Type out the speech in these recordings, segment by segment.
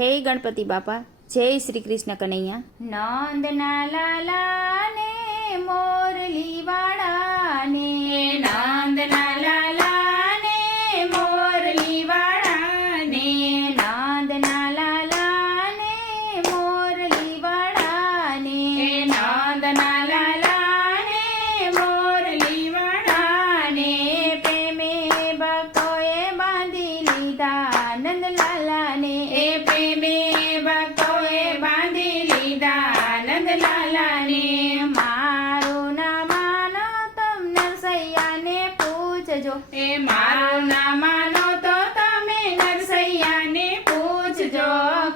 હે ગણપતિ બાપા, જય શ્રી કૃષ્ણ કનૈયા. નંદના લાલા ને મોરલી વાળા ને, નંદના લાલા ને મોરલી વાળા ને, નંદના લાલા ને મોરલી વાળા ને, નંદના લાલા ને મોરલી વાળા ને, પ્રેમે ભક્તોએ બાંધી લીધા નંદલાલા ને, એ પ્રેમે ભક્તોએ બાંધી લીધા નંદલાલા ને. મારું ના માનો તમ નરસૈયાને પૂછજો, એ મારું ના માનો તો તમે નરસૈયાને પૂછજો.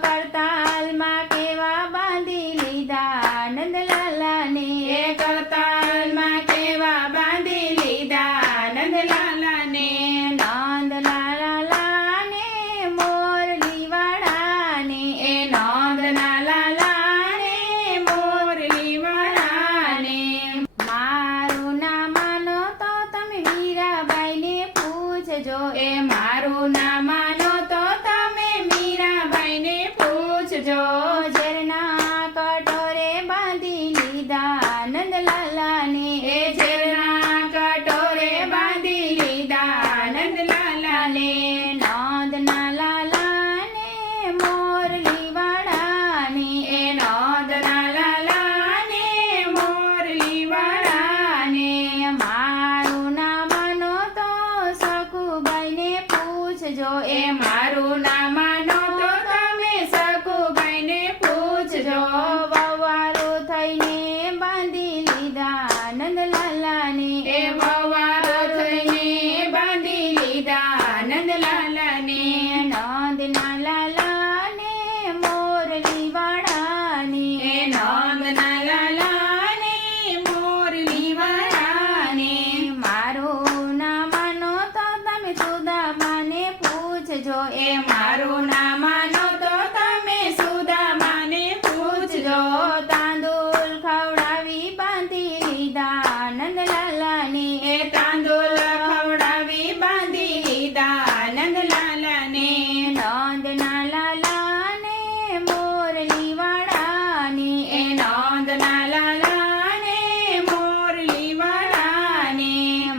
કરતાલમાં કેવા બાંધી લીધા નંદલાલા ને, એ કરતાલમાં કેવા બાંધી લીધા નંદલાલા ને. નંદલાલા ને મોરલી વાળા ને, એ નંદના લાલા ને મોરલી વાળા ને. મારું ના માનો તો તમે મીરાબાઈ ને પૂછજો, એ મારું ના માનો તો તમે મીરાબાઈ ને પૂછજો. ઝેરના કટોરે બાંધી લીધા નંદલાલા ને, એ ઝેરના કટોરે બાંધી લીધા નંદલાલા ને. નંદના લાલા ને મોરલી વાળા ને, એ નંદના લાલા ને મોરલી વાળા ને. મારું ના માનો તો સખુબાઈ ને પૂછજો, એ મારું ના માનો તો તમે સખુબાઈ ને પૂછજો. વવારો થઈને બાંધી લીધા નંદલાલા ને, એ વવારો થઈને બાંધી લીધા નંદલાલા ને. નંદના લાલા ને મોરલી વાળા ને, એ નંદના લાલા ને મોરલી વાળા ને. મારું ના માનો તો તમે સુદામાને પૂછજો, એ મારું ના માનો તો તમે સુદામાને પૂછજો. તાંદુલ ખવડાવી બાંધી લીધા નંદલાલા ને, એ તાંદુલ ખવડાવી બાંધી લીધા નંદલાલા ને. નંદના લાલા ને મોરલી વાળા ને, એ નંદના લાલા ને મોરલી વાળા ને.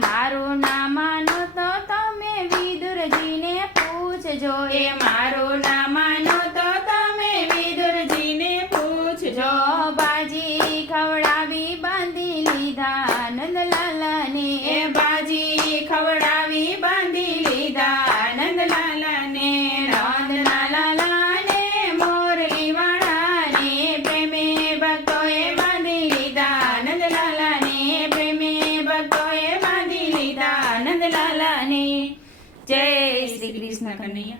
મારું ના માનો તો તમે વિદુરજીને પૂછજો, એ મારું ના માનો તો તમે વિદુરજીને પૂછજો. બાજી ખવડાવી બાંધી લીધા નંદલાલા ને, એ બાજી ખવડાવી બાંધી લીધા નંદલાલા ને. નંદના લાલા ને મોરલી વાળા ને, પ્રેમે ભક્તોએ બાંધી લીધા નંદલાલા ને, પ્રેમે ભક્તોએ બાંધી લીધા નંદલાલા ને. જય શ્રી કૃષ્ણ કનૈયા.